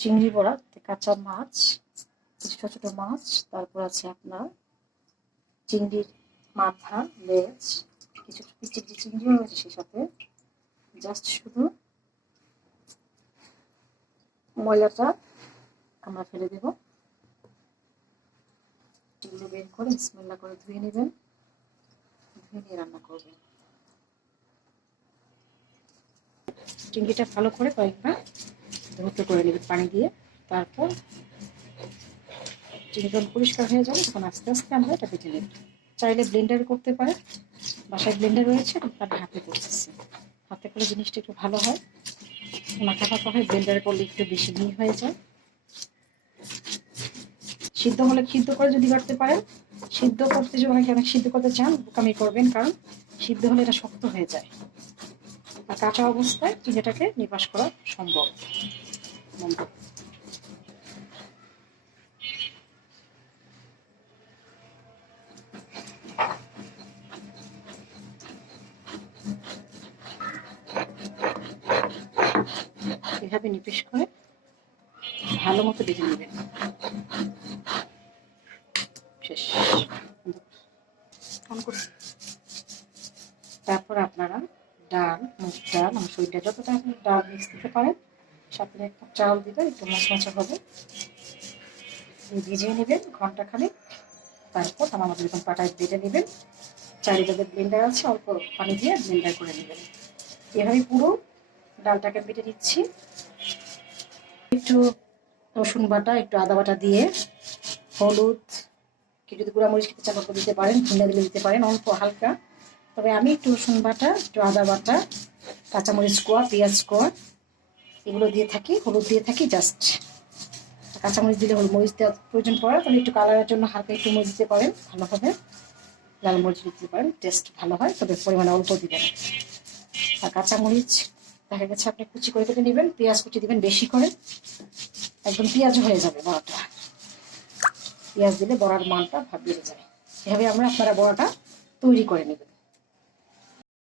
চিংড়ি বড়া, কাঁচা মাছ, কিছু ছোট ছোট মাছ, তারপর আছে আপনার চিংড়ির মাথা, লেজ, কিছু পিচি পিচি চিংড়িও রয়েছে সেই সাথে। জাস্ট শুধু ময়লাটা আমরা ফেলে দেব। এগুলো বের করে বিসমিল্লাহ করে ধুয়ে নেবেন, ধুয়ে নিয়ে রান্না করবেন। চিংড়িটা ভালো করে কয়েকবার ধৌত করে নেবেন পানি দিয়ে। তারপর চিংড়ি যখন পরিষ্কার হয়ে যাবে তখন আস্তে আস্তে আমরা এটা বেটে নেব। চাইলে ব্লেন্ডার করতে পারেন, বাসায় ব্লেন্ডার রয়েছে, তার হাতে করতেছি। হাতে করলে জিনিসটা একটু ভালো হয়, মাখা মাখা হয়। ব্লেন্ডারে করলে একটু বেশি মিহি হয়ে যায়। সিদ্ধ হলে সিদ্ধ করে যদি করতে পারেন, সিদ্ধ করতে যদি অনেক সিদ্ধ করতে চান বোকামি করবেন, কারণ সিদ্ধ হলে এটা শক্ত হয়ে যায়। আর কাঁচা অবস্থায় চিংড়িটাকে নিপাস করা সম্ভব। এভাবে নিপিস করে ভালো মতো বেজে নেবেন। শেষ। তারপর আপনারা ডাল, মুগ ডাল, মসুর ডাল, যতটা আপনি ডাল মিক্স দিতে পারেন, সাথে এক কাপ চাল দিবেন, একটু মচমচা হবে, ভিজিয়ে নেবেন ঘন্টাখানেক। তারপর আমার মতো এরকম পাটায় বেটে নেবেন। চারিদিকে ব্লেন্ডার আছে, অল্প পানি দিয়ে ব্লেন্ডার করে নেবেন। এভাবে পুরো ডালটাকে বেটে নিচ্ছি। একটু রসুন বাটা, একটু আদা বাটা দিয়ে, হলুদ, কেউ যদি গুঁড়া মরিচ খেতে চান অল্প দিতে পারেন, ধনিয়া দিলে দিতে পারেন অল্প হালকা। তবে আমি একটু রসুন বাটা, একটু আদা বাটা, কাঁচামরিচ কোয়া, পেঁয়াজ কোয়া এগুলো দিয়ে থাকি, হলুদ দিয়ে থাকি জাস্ট। কাঁচামরিচ দিলে হলুদ, মরিচ দেওয়ার প্রয়োজন পড়ে, তাহলে একটু কালারের জন্য হালকা একটু মরিচ দিতে পারেন, ভালো হবে। লাল মরিচ দিতে পারেন, টেস্ট ভালো হয়, তবে পরিমাণে অল্প দিবেন। আর কাঁচামরিচ দেখা গেছে আপনি কুচি করে কেটে নেবেন, পেঁয়াজ কুচি দিবেন বেশি করে, একদম পেঁয়াজ হয়ে যাবে বড়াটা। পেঁয়াজ দিলে বড়ার মানটা বেড়ে যায়। এভাবে আপনারা বড়াটা তৈরি করে নেবেন।